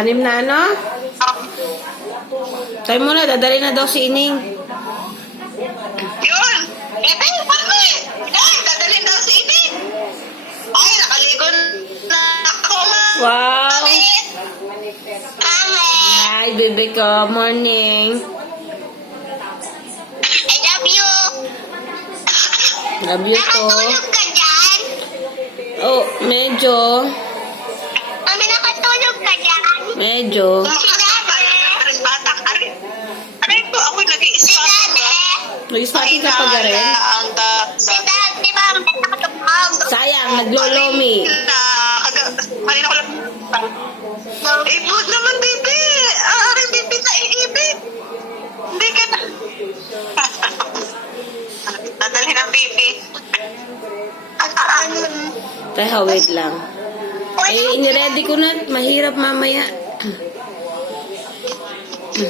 Anim na ano? Tayo muna, dadali na daw si Ining. Yun! Bebe, mami! Yan, dadalhin daw si Ining! Ay, nakaligo na ako, ma! Wow! Mami! Hi, bebe ko. Morning. I love you! Love you to. Nakatulog ka dyan? Oh, medyo. Mami, nakatulog ka dyan? Medyo. Si Dade! Batak, aray po, ako nag-i-spot. Si Dade! Nag-spotting ka pa rin? Si Dade, mami, nakatulog. Sayang, naglolomi. Kanina ko lang. Ibot naman, baby. Aring baby na iibig. Hindi ka na. Nadalhin ang baby. Kaya wait lang. Eh, iniready ko na. Mahirap mamaya.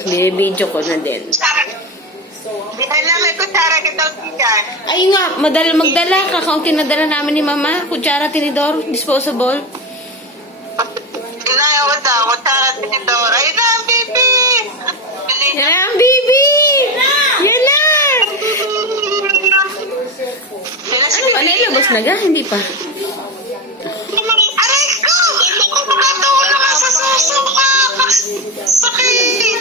Binibidyo ko na din. Dinala, may kutsara kita dyan. Ay nga, magdala. Kakaunti na dala namin ni Mama. Kutsara, tinidor, disposable. Inayaw ta, kutsara tinidor. Ayun na, baby. Yan ang baby! Yan na! Ano, ilabas na ga? Hindi pa. Aray ko! Hindi ko makatulog sa susuka. Sakit.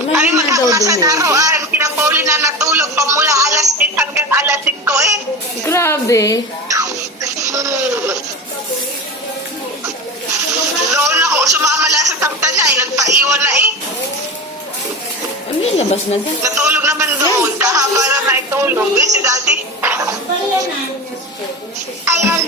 Ano Ay, yun na daw magkakasan dun eh? araw-araw. Kinapuli na natulog pa mula alas 10 hanggang alas 5 eh. Grabe. Doon ako sumamala sa taptanay. Nagpaiwan na eh. Ano ilabas na ga? Natulog naman doon. Kahaba na naitulog. Eh, si Daddy. Ayan.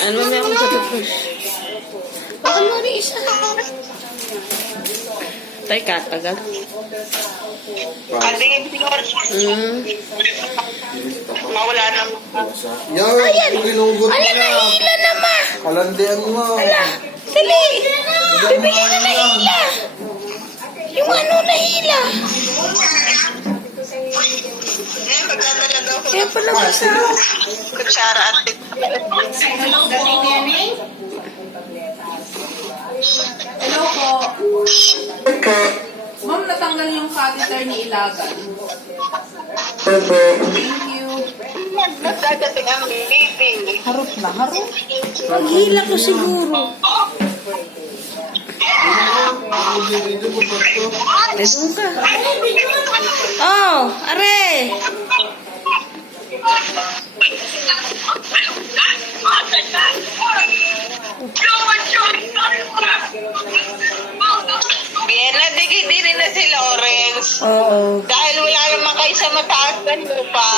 Ano may akong katapos? Baka mo rin isa. Tay, katagal. Kalingin siguro. Mawala na. Yan, Ayan! ginugot Ala, na. nahila naman! Kalandian mo. Ala, dali! Bibili na nahila! Yung ano nahila! Eh, magdadala daw ko. Kaya pala basta. Kutsara at Hello po. Ma'am, natanggal yung catheter ni Ilagan. Thank you. Nagdadating ang baby. Harap na, harap. Paghila ko siguro. Doon ka. Oh, are! Vienna, di rin na si Lawrence. Oo. Dahil wala naman kayo sa mataas na lupa.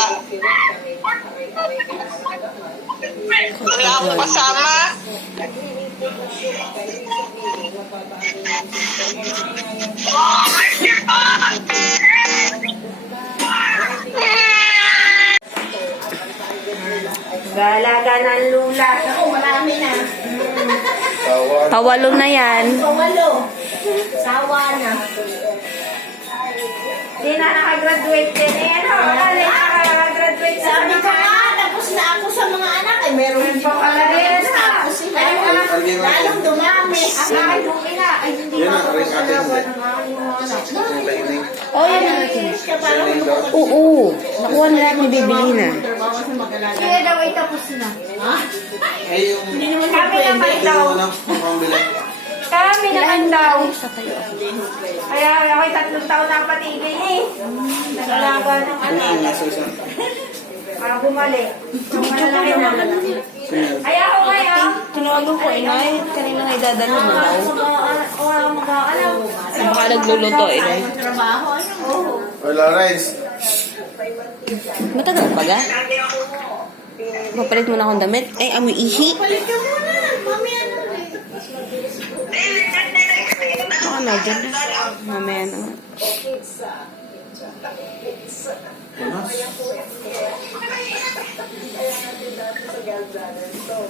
Wala akong kasama. Galaga ng lula. Ako, marami na. Pawalo na yan. Pawalo. Sawa na. Hindi na nakagraduate din. Eh, ano? Nakagraduate sa Sabi ko nga, tapos na ako sa mga anak. Ay, meron pa pala rin. Tapos sila. Lalong dumami. Ay, buki na. Ay, hindi Yan pa ang ako ring atin. kasalawan. Yung Oh, yan na. Oo. Nakuha na lahat ni bibili na. Kaya daw ay tapos na. Ay, yung... Kami naman daw. Kami naman daw. Kaya ako'y 3 taon na patigil eh. Nagalaga ng ano. Nasa isa. Para bumalik. Ang malalaki na. Ay, ako ngayon. Tinawagan ko, inay. Kanina nga idadalo mo daw. Mag-aalam. Baka nagluluto, inay. Trabaho. Oo. Wala, Rice. Matagal pa ga? Papalit mo na akong damit. Ay, amoy ihi. Palit ka muna. Mami, ano Baka na dyan na. Mamaya na. Panas.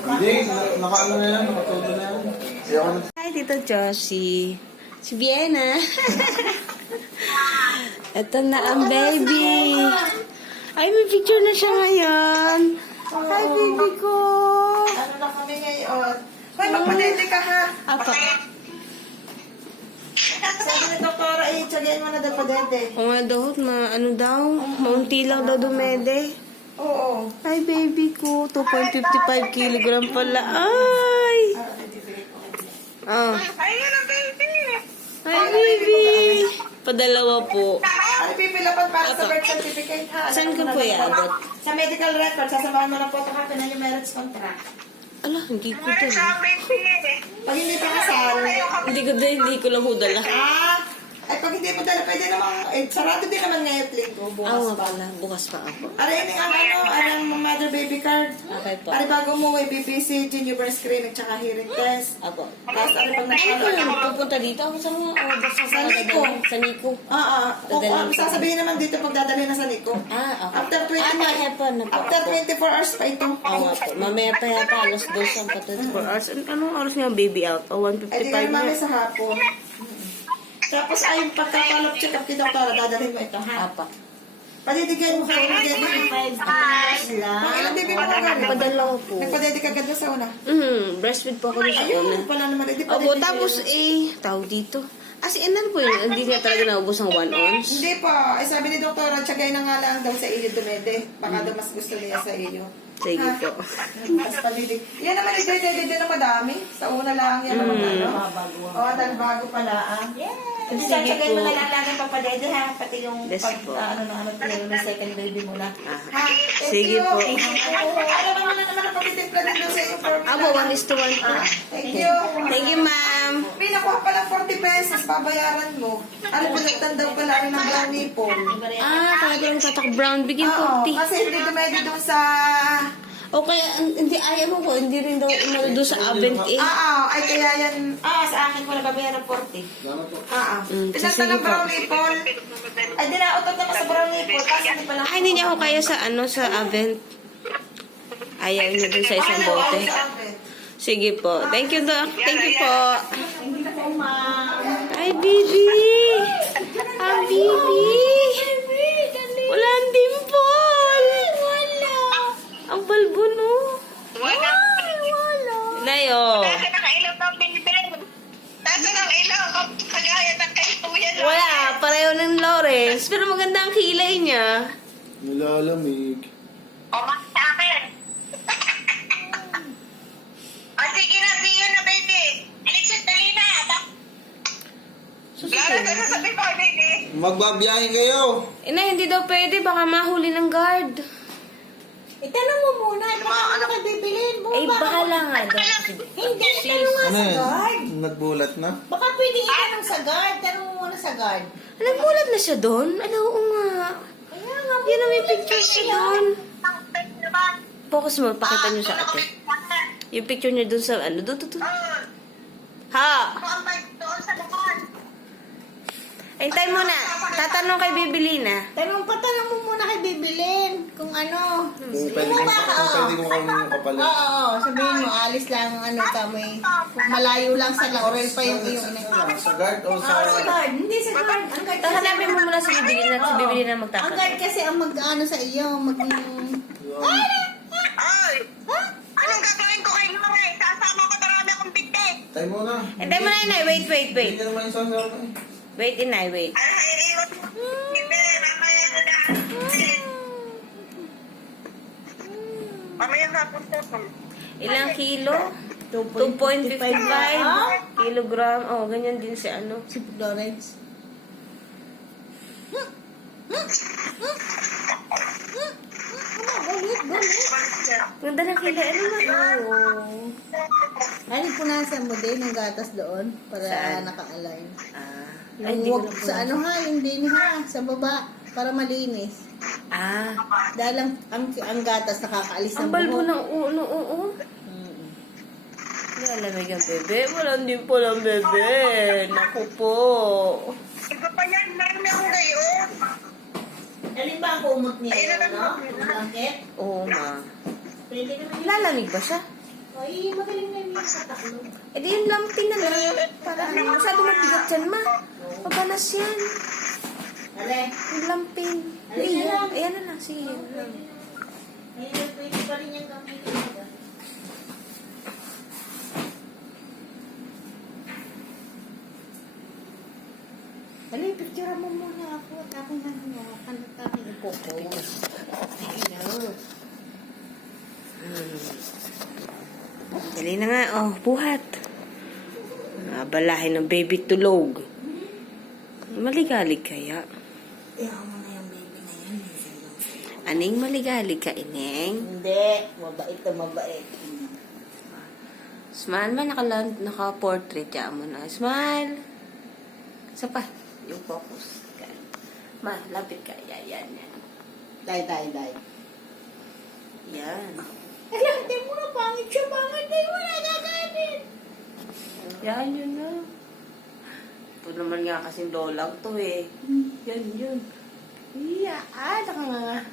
Hindi, nakaano na yan, nakatuto na yan. Ayoko na. Hi, Tito Josie. Si Vienna. Ito na ang baby. Ay, may picture na siya ngayon. Hi, baby ko. Ano na kami ngayon? Hoy, magpadente ka ha. Apa. Sabi ni Doktora, tsagayin mo na daw padente. O nga daw, ano daw, maunti lang daw dumede. Oo. Hi, baby ko. 2.55 kilogram pala. Ay! Ah. Ayun ang baby. Hi, baby. Padalawa po. Ay, pipilapan para sa birth certificate ha. Saan ko po iabot? Sa medical record, sasamahan mo ng photocopy ng yung marriage contract. Ala, hindi ko Ano to. sa baby? Pag hindi pa kasal, Hindi ko lang hudala. ay pag hindi mo dala, pwede namang, sarado din naman ngayon linggo, bukas Oo pa. pala, bukas pa ako. Aray, ini ang mother baby card. Okay po. Aray, bago umuwi, BPC, gingival screening, tsaka hearing test. Apo. Tapos, aray, pag Ano nagkakaroon. pupunta dito? Ako sa mga, basta Sa Nico. Sa Nico. Kung sasabihin naman dito pag dadalhin na sa Nico. Ah, okay. After 24 hapon na po. After 24 hours pa ito. Oo nga po. Mamaya pa yata, alas 2 ang 24 hours. Anong oras niya baby out? O, Ay, di 1:55 ka naman na. sa hapon. Tapos ay pagka-follow check up kay doktora, dadalhin mo ito, ha? Apa. Padidigyan mo kayo ng dedicate. 5 lang. Mga ilang baby mo na gano'n? Padalawa po. Nagpadedicate ka doon sa una. Breastfeed po ako doon sa una. Ayun, pala naman. Hindi pa Opo, tapos tawag dito. As in, ano po yun? Hindi niya talaga naubos ang 1 ounce? Hindi pa. Ay, sabi ni doktora, tsagay na nga lang daw sa iyo dumede. Baka daw mas gusto niya sa iyo. Sige Ha? po. Tapos padidig. Yan naman, ito na madami. Sa una lang yan naman ano. Dahil bago pala. Hindi Sige tsagay po. mo na lang lagi pagpadede ha. Pati yung Yes pag, po. yung second baby mo na. Ha? Thank Sige you. po. Alam mo na naman ang pagtitimpla din doon sa iyo. Abo, 1:1 po. Thank you. Thank you, ma'am. May nakuha pala 40 pesos, babayaran mo. Ano pa nagtandaw pala rin ng brown nipple? Talaga yung tatak brown. Bigyan Oo, 40. kasi hindi dumedi doon sa... O kaya, hindi, ayaw ko. Hindi rin daw umano doon sa Avent eh. Ay kaya yan... sa akin ko nababayaran ng 40. Salamat po. Pinagtan sige ng po. brown nipple. Ay, dinautot naman sa brown nipple. Kasi hindi pala... Ay, hindi niya ako kaya sa sa Avent. Ayaw niya doon sa isang bote. Sige po. Thank you, Doc. Thank you po. Hindi na po, ma'am. Ay, baby! Ang baby! Wala ang dimple! Wala! Ang balbo, no? Wala. Nayo! Kasi nakailaw ng binibig. Kasi nakailaw ang kagaya ng kaituyan. Wala! Pareho ng Lawrence. Pero maganda ang kilay niya. Nilalamig. O, sa akin. O, sige na, see you na, baby. Alexis, dali na. Lara, ano sabi ko, baby? Magbabiyahe kayo. Ina, hindi daw pwede. Baka mahuli ng guard. Itanong mo muna. Ano ka bibilin mo? Ay, bahala nga daw. Hindi, itanong nga Ano sa yan? guard. Nagbulat na? Baka pwede itanong sa guard. Tanong mo muna sa guard. Nagmulat na siya doon? Ano, oo nga. Kaya nga, Yan ang may picture siya doon. Focus mo, pakita niyo sa ate. Yung picture niya doon sa, doon. Ha? Ang bike doon sa laman. Hintay mo na. Tatanong kay Bibilina. patanong mo muna kay Bibilin kung ano. Kung pwede kong kami yung kapalit. Oo, sabihin mo, alis lang ka, may malayo lang sa Laurel pa yung iyong Sa guard o sa... sa guard, hindi sa guard. Ang guard kasi, Hanapin mo muna si Bibilina at si Bibilina ang magtatanong. guard kasi ang mag-ano sa iyo, Ay! Anong gagawin ko kay Lore? Sasama ko marami akong bigay. Tayo muna. Hintay mo na, Inay. Wait. Hindi ka naman isang sarap eh. Wait, Inay, wait. Ano, iniwan mo? Hindi, mamaya na na. Mamaya na punta ko. Ilang kilo? 2.55 kilogram. Oh, ganyan din si si Florence. Ganda ng kilay. Ano na? Ano punasan mo din ng gatas doon para Saan? naka-align? Ay, hindi ko Yung na po. sa ano ha, yung din ha, sa baba para malinis. Dahil ang gatas nakakaalis Ang ng balbo buhok. ng uno, oo. Lalamig ang bebe. Walang din po lang bebe. Naku po. Iba pa yan, marami ako ngayon. Alin ba ang kumot niya? Ayun na lang. Yung blanket? Oo, ma. Pwede naman yun. Lalamig ba siya? Ay, magaling na yun sa taklo. Eh di yun lang, tingnan lang. Para ano, masyado mabigat yan, ma. Mabanas yan. Yung lampin. Hindi yan. Ayan na lang. Sige, yan na lang. Dali, picture mo muna ako at ako na ano tayo ipopost. Dali na nga. Oh, buhat. Abalahin ng baby tulog. Maligalig kaya? Iyaw mo na yung baby na yan. Aning maligalig ka, Ineng? Hindi, mabait na mabait. Smile man, naka-portrait ya mo na. Smile. Isa pa. Yung focus. Ma, lapit ka. Yan. Day. Yan. Alam, di mo na pangit siya, pangit na mo na gagawin. Yan, yun na. Ito naman nga kasing lolang to eh. Yan. Naka nga.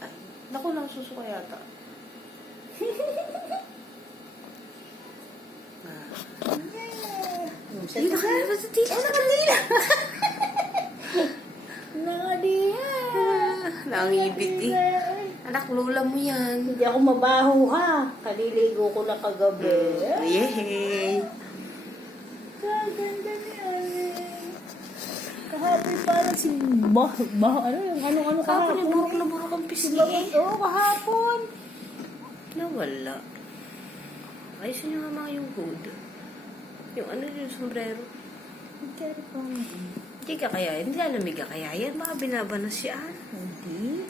Ay, naku, nasusuka yata. Dito ka na sa tila. Nakadiya. Nangibit eh. Anak, lola mo yan. Hindi ako mabaho ha. Kaliligo ko lang kagabi. Yay! Kaganda ni Alin. Kahapon parang si ano Kahapon kahapon. yung burok na burok ang pisngi eh. Oo, kahapon. Nawala. Ayusin nyo nga mga yung hood. Yung ano yung sombrero. Hindi pa. Hindi ka kaya, hindi lalamig ka kaya. Yan, baka binabanas siya. Hindi.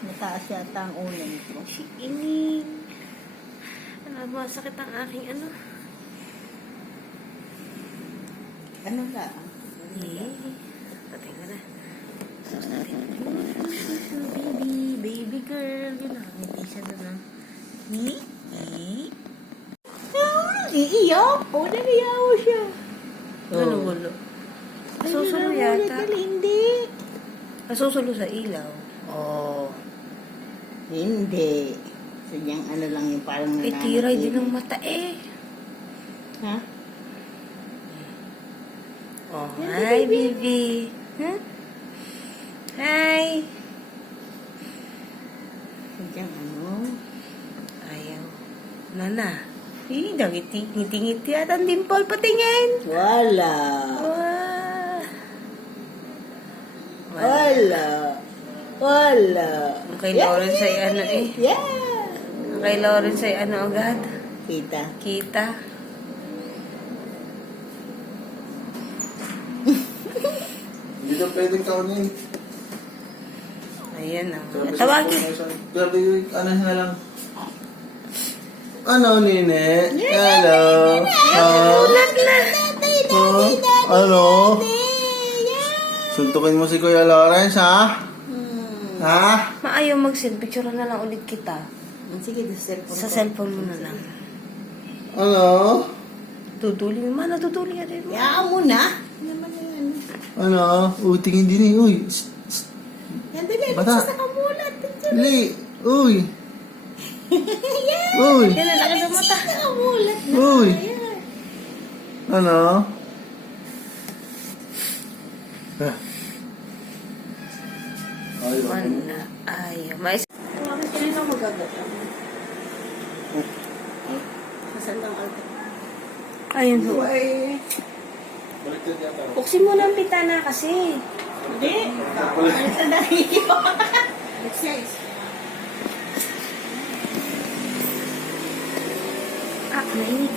Mataas yata ang ulan ko. Si Ining. Masakit ang aking ano. Ano lang? Patay ka na. Baby girl. Yun lang, hindi siya doon ah. Iiyak. O, naliyaw siya. Ano wala? Nasusulo yata. Hindi. Nasusulo sa ilaw. Oh. Hindi. Sadyang ano lang yung parang Itiray din ng mata eh. Ha? Oh, hi, baby. Huh? Hi. Sadyang ano? Ayaw. Nana. Ngiti-ngiti at ang dimple patingin. Wala. Wala. Ang kay Lawrence ay ano eh. Yeah. Ang kay Lawrence ay ano agad. Kita. Hindi daw pwedeng kaunin. Ayan na. Tawagin. Pero ano na lang. Ano, Nine? Hello? Ulat na. Ano? Suntukin mo si Kuya Lawrence, ha? Ha? Maayaw mag-send. Picture na lang ulit kita. Sige, cellphone Sa cellphone mo na lang. Ano? Tutuling mo. Natutuli ka din mo. Yaan mo na. Naman yan. Ano? Tingin din eh. Uy. Yan, dali. Bata. Sa kamulat. Li. Uy. Uy. Yan na lang sa mata. Sa kamulat. Uy. Ano? Ayaw. Wala. Ayaw. Mais. Kanina magagawa. Masandang alta. Ayun ho. Baliktad yata. Buksin mo ng pitana kasi. Hindi. Alta na rin. Next size. Mainit.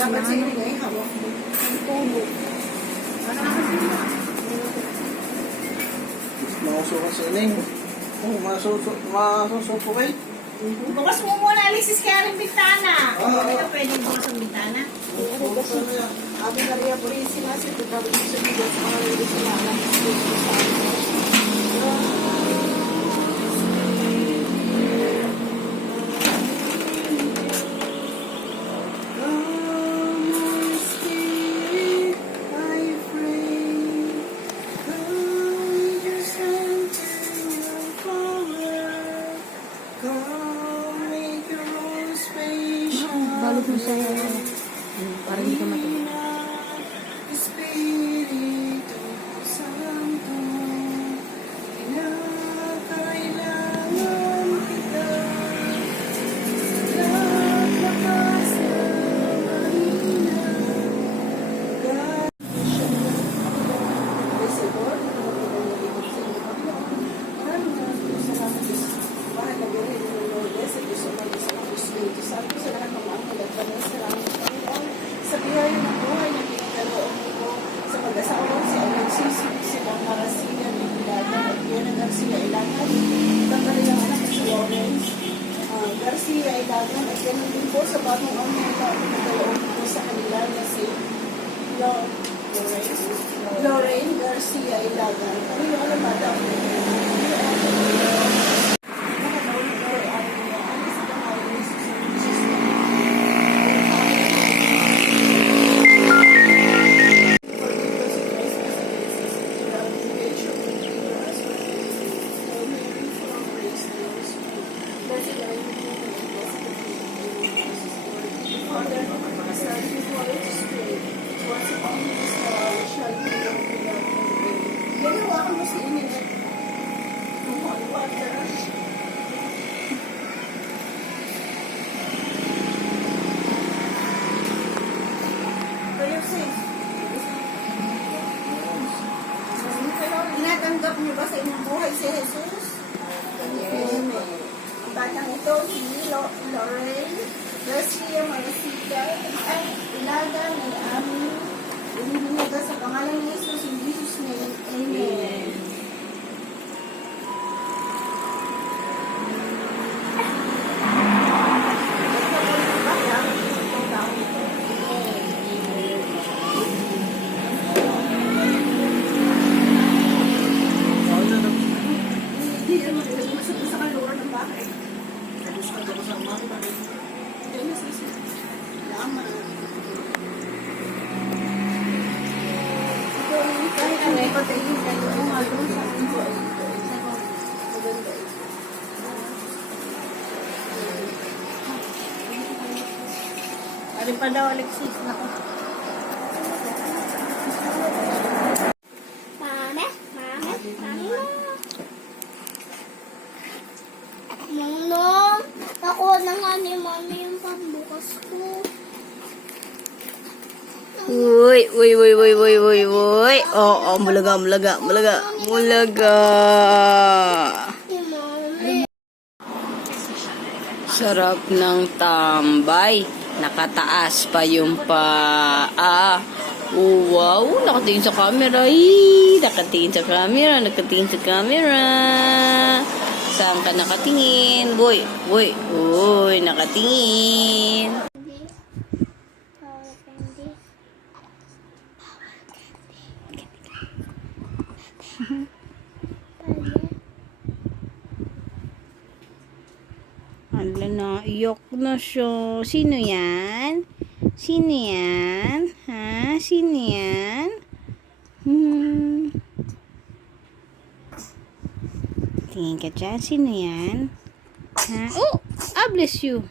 Dapat sige ngayon, hawak mo. Ang tulog. Masusukan sa ining. Masusukan. Bukas mo muna, Alexis, kaya rin bintana. Hindi ka pwedeng bukas ang bintana. Abi na rin po rin sinasabi ko dapat sa video sa mga lady sila. Balot mo sa para hindi ka matulog. Garcia Ilagan at ganun din po sa bagong amneta at nagkaloob po sa kanila na si Lorraine Garcia Ilagan. Ano yung ano ba daw? Tinatanggap niyo ba sa inyong buhay si Jesus? Amen. Ang batang ito, si Lorraine Garcia Marasica, ay ilaga ng aming inihinaga sa pangalan ni Jesus in Jesus' name. Amen. Hindi naman masuk sa kaluluwa ng bahay. Laman. Kahit ano ay patayin kayo ang doon sa akin po. Maganda. Ari pa daw, Alexis. Nako. Mame. Nung, nakuha na nga ni Mami yung pambukas ko. Uy. Oh, mulaga. Si Mami. Sarap ng tambay. Nakataas pa yung paa. Oh, wow, nakatingin sa camera. Nakatingin sa camera. Saan ka nakatingin? Boy, nakatingin. Ala na, iyok na siya. Sino yan? Ha? Sino yan? Tingin ka dyan. Sino yan? Ha? Oh! Bless you.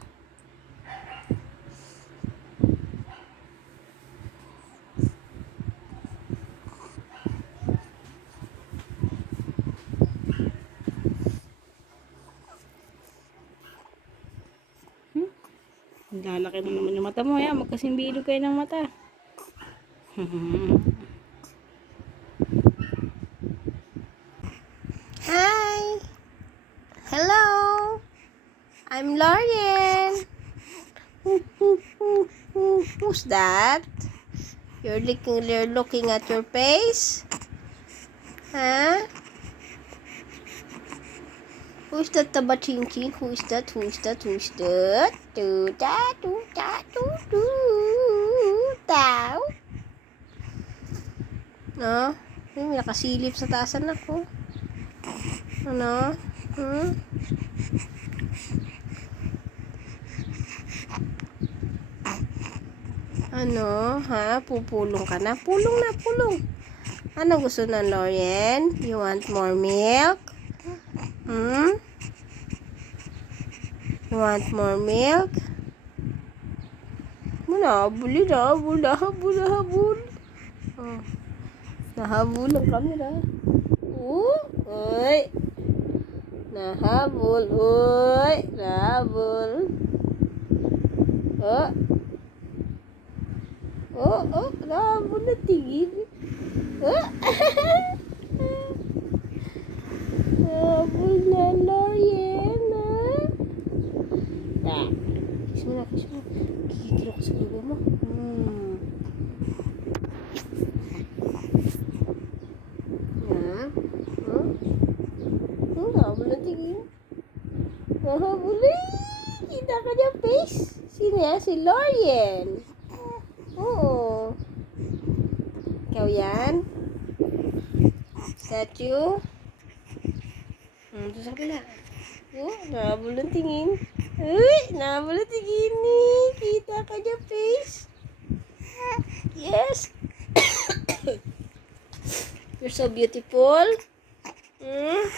Lalaki na naman yung mata mo. Yan, magkasimbilog kayo ng mata. Hi! Hello! I'm Lauren! Who's that? You're looking at your face? Huh? Who's that, Tabachinchi? Who's that? Tao. No? May nakasilip sa tasan ako. Ano? Ano? Ha? Pupulong ka na? Pulong na, pulong. Ano gusto na, Lauren? You want more milk? You want more milk? Nahabol. Oh. Nahabol ang camera. Uy. Nahabol. Nahabol na tingin. Nahabol na, Lauren, ha? Kiss mo na. Kikitira ko sa bebe mo. Nahabol na tingin. Nahabol. face? Sino yan? Si Lorien. Oo. Ikaw yan? Is that you? Ito sa kapila. Oh, nahabol ang tingin. Uy, nahabol ang tingin ni. Kita ka niya face. Yes. You're so beautiful.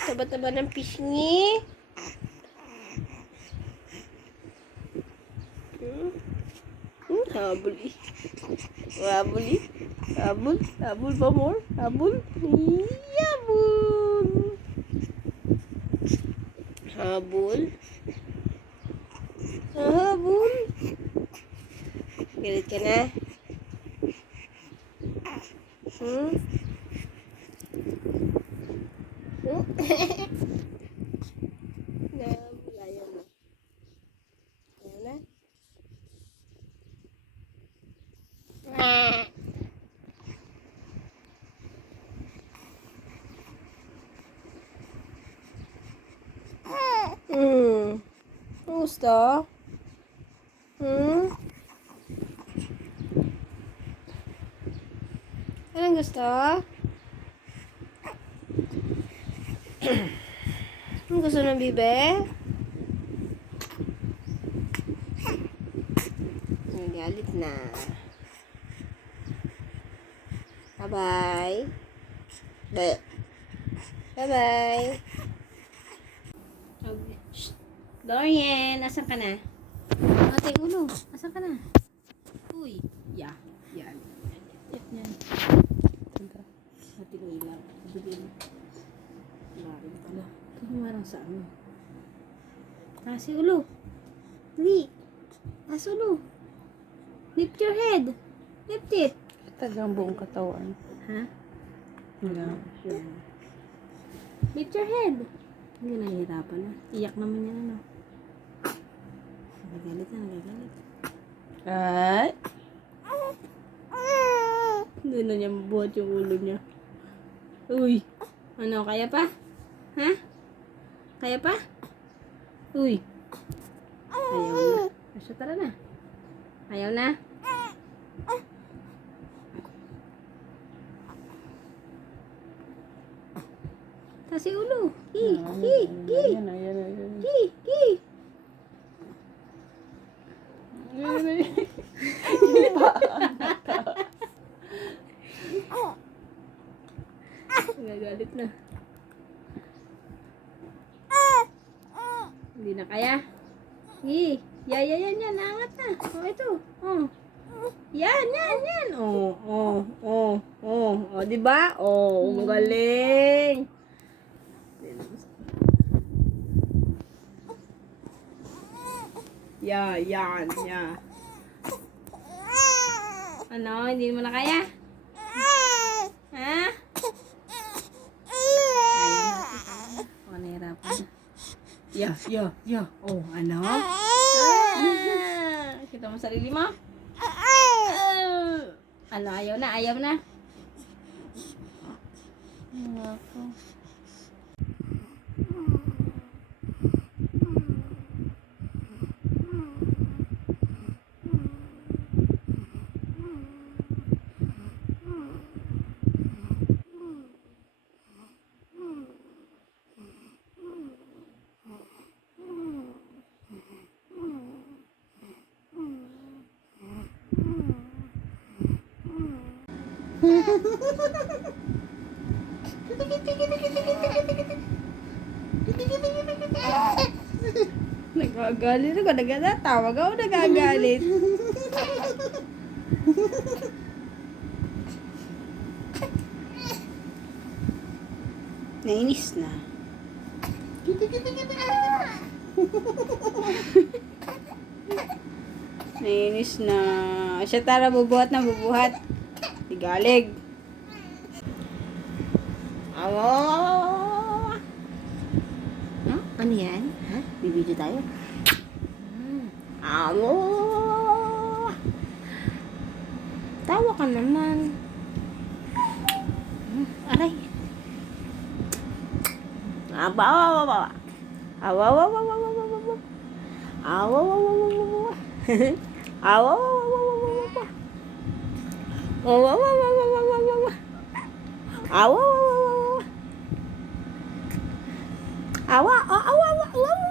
Taba-taba ng pisngi. Habol eh. Habol eh. Habol. Habol pa more. Habol. Habol. Habol. Habol. Galit ka na? Nahabol. Ayaw na. Ayaw na? Gusto? Anong gusto? Anong gusto ng bibe? Galit na. Bye-bye. Bye-bye. Shh. Dorian, asan ka na? Ate, ulo. Asan ka na? Uy. Yan. Yan. Ate ng ilaw. Bigyan. Maring pala. Kumarang sa ano. Kasi ulo. Dali. As ulo. Lift your head. Lift it. Tagang buong katawan. Ha? Wala. Lift your head. Hindi nahihirapan na. Iyak naman yan ano. Nagagalit na, nagagalit. Ay. Hindi na niya mabuhat yung ulo niya. Uy. Ano, kaya pa? Ha? Kaya pa? Uy. Ayaw na. Asya, tara na. Ayaw na. Kasi ulo. Ki. Ayan. Ki. Nagagalit na. Hindi na kaya. Yan. Angat na. Oh, ito. Oh. Yan. Oh, di ba? Oh, ang galing. Yan. Ano, hindi mo na kaya? Ha? Oh, nahirapan na. Yeah. Oh, ano? Kita mo sarili mo? Ano, ayaw na? Ako. Nagagalit ako, tawag ako, nagagalit. Nainis na. Nainis na. Siya tara, bubuhat. Tigalig. Awo! Huh? Ano yan? Ha? Bibidyo tayo? Awo! Tawa ka naman. Aray. Awa. Awa, awa, awa, awa,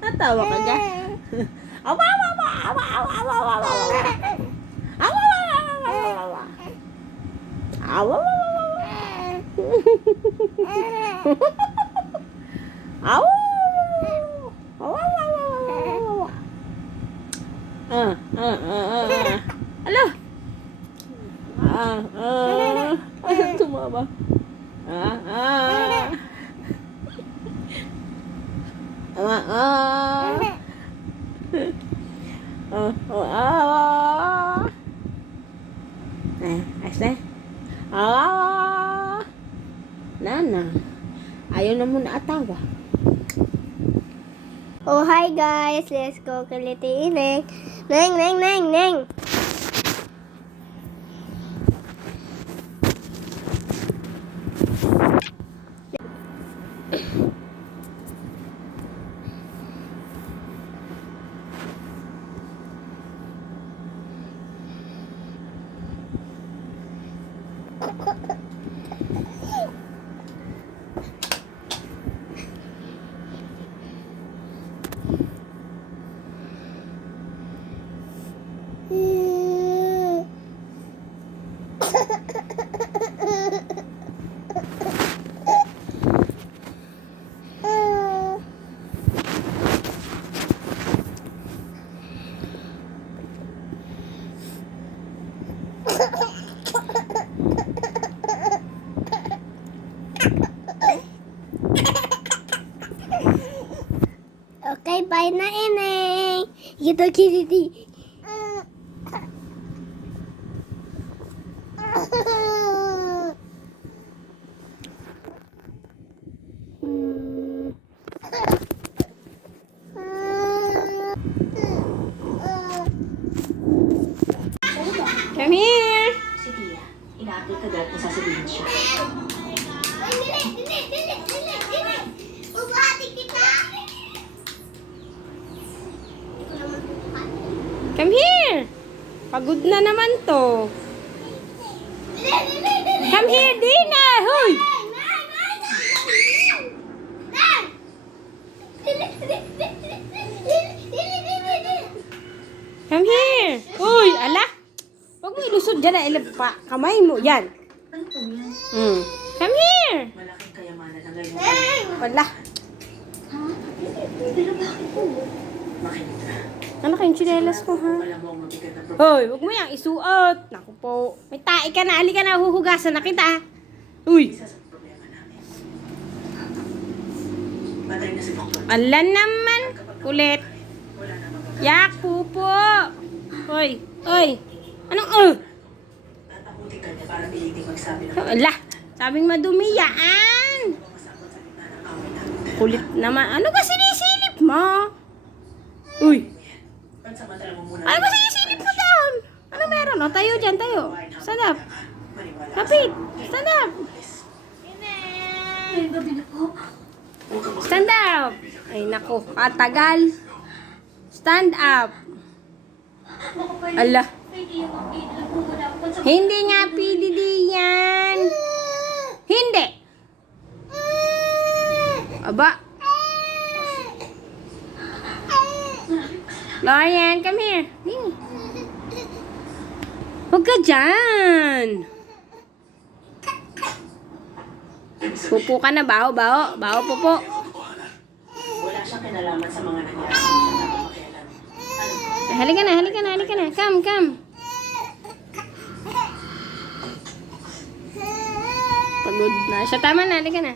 Natawa ka dyan? Awa, awa, awa, awa, awa, awa, awa, awa, awa, awa, awa, Alo? Tumama. Ayos na. Nana. Ayaw na muna atawa. Oh, hi guys. Let's go kulitin. Neng, neng, neng, neng. Okay, bye na, Eneng. Kita kitty. Come here. Si Tia, ina-update ka dahil kung sasabihin siya. Dili. Bubati kita. Come here. Pagod na naman to. Come here, Dina. Hoy. Come here. Uy, ala. Huwag mo ilusod dyan na ilap pa. Kamay mo. Yan. Ano po yan? Come here. Malaking kayamanan ang ngayon. Wala. Pero bakit po? Makinig ka. Ano kayong tsinelas ko, ha? Alam mo ang mabigat na problema. Hoy, huwag mo yang isuot. Naku po. May tae ka na. Halika na. Huhugasan na kita. Uy. Isa sa problema namin. Patay na si Doktor. Ala naman. Kulit. Wala na magagawa. Yak, pupo. Hoy. Hoy. Anong, Tatakutin ka niya para piliting magsabi ng Ala. Sabing madumi yan. masakot sa gitna ng away namin. Kulit naman. Ano ba sinisilip mo? Uy. Pansamantala mo muna. Ano ba sinisilip mo doon? Ano meron? O, tayo dyan, tayo. Stand up. Maniwala. Kapit. Stand up. Ay, gabi na po. Stand up. Ay, naku. Katagal. Stand up. Ala. Hindi nga PDD yan. Hindi. Aba. Lorian, come here. Huwag ka dyan. Pupo ka na. Baho, baho. Baho, pupo. Wala siyang kinalaman sa mga nangyari. Ano? Halika na, halika na, halika na. Come, come. Pagod na siya. Tama na, halika na.